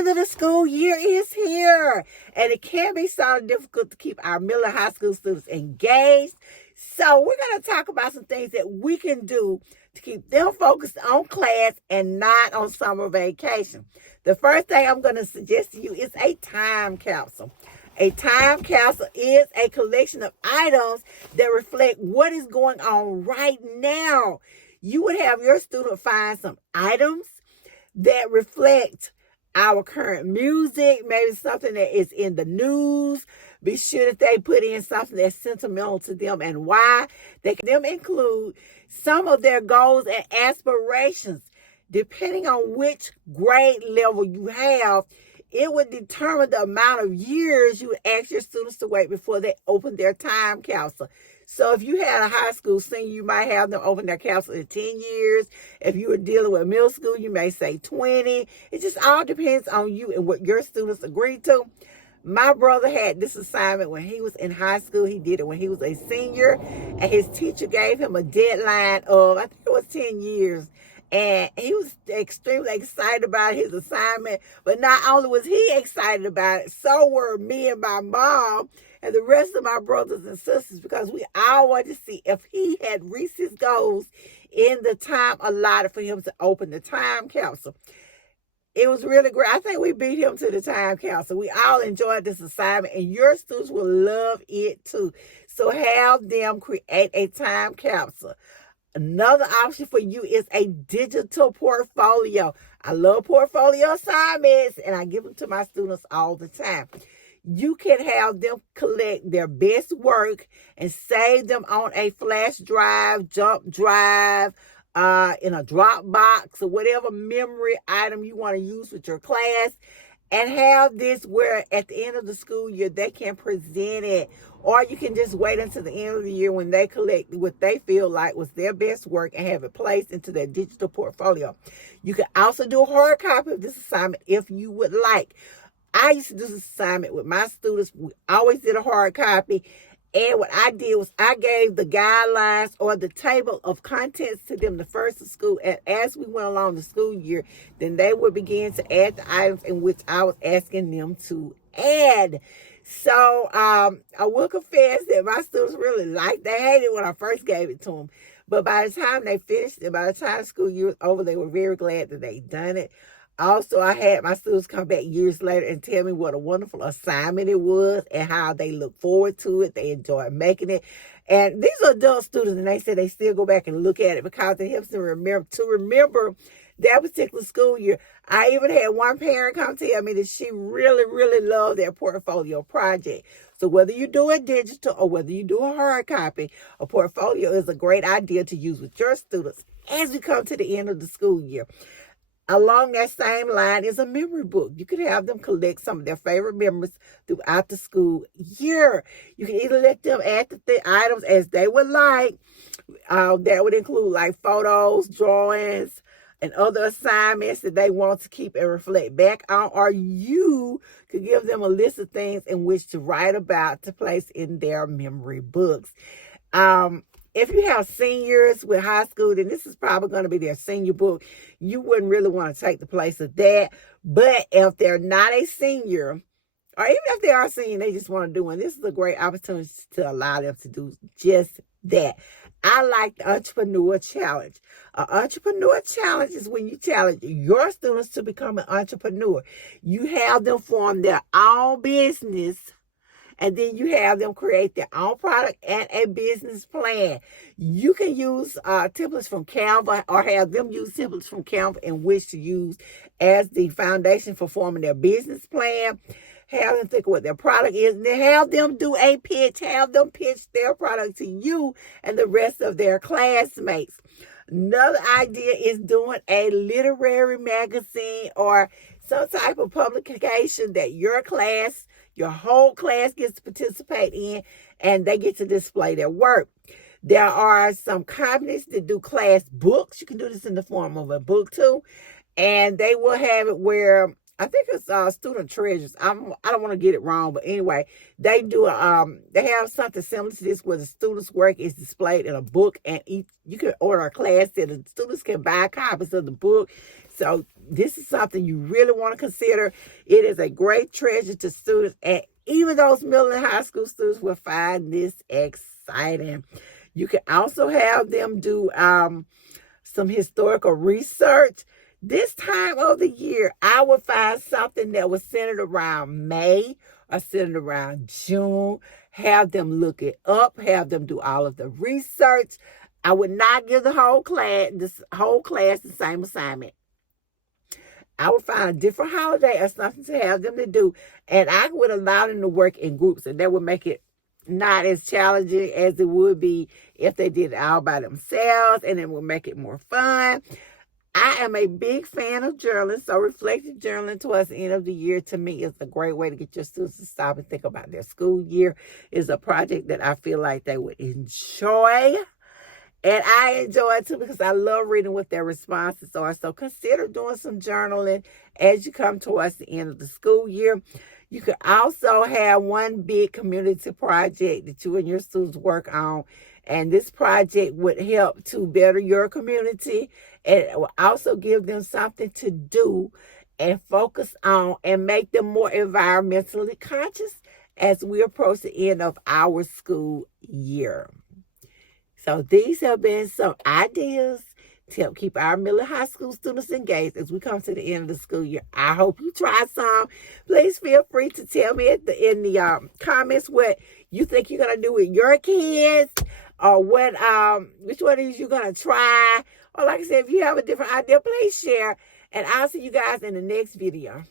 end of the school year is here, and it can be so difficult to keep our middle and high school students engaged. So we're going to talk about some things that we can do to keep them focused on class and not on summer vacation. The first thing I'm going to suggest to you is a time capsule. A time capsule is a collection of items that reflect what is going on right now. You would have your student find some items that reflect our current music, maybe something that is in the news. Be sure that they put in something that's sentimental to them and why. They can them include some of their goals and aspirations. Depending on which grade level you have, it would determine the amount of years you would ask your students to wait before they open their time capsule. So if you had a high school senior, you might have them open their capsule in 10 years. If you were dealing with middle school, you may say 20. It just all depends on you and what your students agree to. My brother had this assignment when he was in high school. He did it when he was a senior, and his teacher gave him a deadline of, I think it was 10 years. And he was extremely excited about his assignment. But not only was he excited about it, so were me and my mom and the rest of my brothers and sisters, because we all wanted to see if he had reached his goals in the time allotted for him to open the time capsule. It was really great. I think we beat him to the time capsule. We all enjoyed this assignment, and your students will love it too. So have them create a time capsule. Another option for you is a digital portfolio. I love portfolio assignments, and I give them to my students all the time. You can have them collect their best work and save them on a flash drive, jump drive, in a Dropbox, or whatever memory item you want to use with your class, and have this where at the end of the school year they can present it. Or you can just wait until the end of the year when they collect what they feel like was their best work and have it placed into their digital portfolio. You can also do a hard copy of this assignment if you would like. I used to do this assignment with my students. We always did a hard copy. And what I did was I gave the guidelines or the table of contents to them the first of school. And as we went along the school year, then they would begin to add the items in which I was asking them to add. So I will confess that my students really liked. They hated it when I first gave it to them. But by the time they finished it, by the time school year was over, they were very glad that they'd done it. Also, I had my students come back years later and tell me what a wonderful assignment it was and how they look forward to it. They enjoy making it. And these are adult students, and they said they still go back and look at it because it helps them remember that particular school year. I even had one parent come tell me that she really, really loved their portfolio project. So whether you do it digital or whether you do a hard copy, a portfolio is a great idea to use with your students as we come to the end of the school year. Along that same line is a memory book. You can have them collect some of their favorite memories throughout the school year. You can either let them add the items as they would like. That would include like photos, drawings, and other assignments that they want to keep and reflect back on. Or you could give them a list of things in which to write about to place in their memory books. If you have seniors with high school, then this is probably going to be their senior book. You wouldn't really want to take the place of that. But if they're not a senior, or even if they are a senior, they just want to do one, this is a great opportunity to allow them to do just that. I like the Entrepreneur Challenge. An Entrepreneur Challenge is when you challenge your students to become an entrepreneur. You have them form their own business, and then you have them create their own product and a business plan. You can use templates from Canva or have them use templates from Canva in which to use as the foundation for forming their business plan. Have them think of what their product is, and then have them do a pitch. Have them pitch their product to you and the rest of their classmates. Another idea is doing a literary magazine or some type of publication that your whole class gets to participate in, and they get to display their work. There are some companies that do class books. You can do this in the form of a book too. And they will have it where, I think it's student treasures. I don't want to get it wrong, but anyway, they do they have something similar to this where the students' work is displayed in a book, and you can order a class that the students can buy copies of the book. So this is something you really want to consider. It is a great treasure to students, and even those middle and high school students will find this exciting. You can also have them do some historical research. This time of the year, I would find something that was centered around May or centered around June. Have them look it up. Have them do all of the research. I would not give the whole class the same assignment. I would find a different holiday or something to have them to do, and I would allow them to work in groups, and that would make it not as challenging as it would be if they did it all by themselves, and it would make it more fun. I am a big fan of journaling, so reflective journaling towards the end of the year to me is a great way to get your students to stop and think about their school year. It's a project that I feel like they would enjoy. And I enjoy it too because I love reading what their responses are. So consider doing some journaling as you come towards the end of the school year. You could also have one big community project that you and your students work on. And this project would help to better your community. And it will also give them something to do and focus on and make them more environmentally conscious as we approach the end of our school year. So these have been some ideas to help keep our middle high school students engaged as we come to the end of the school year. I hope you try some. Please feel free to tell me in the comments what you think you're gonna do with your kids, or what which one of these you're gonna try. Or like I said, if you have a different idea, please share. And I'll see you guys in the next video.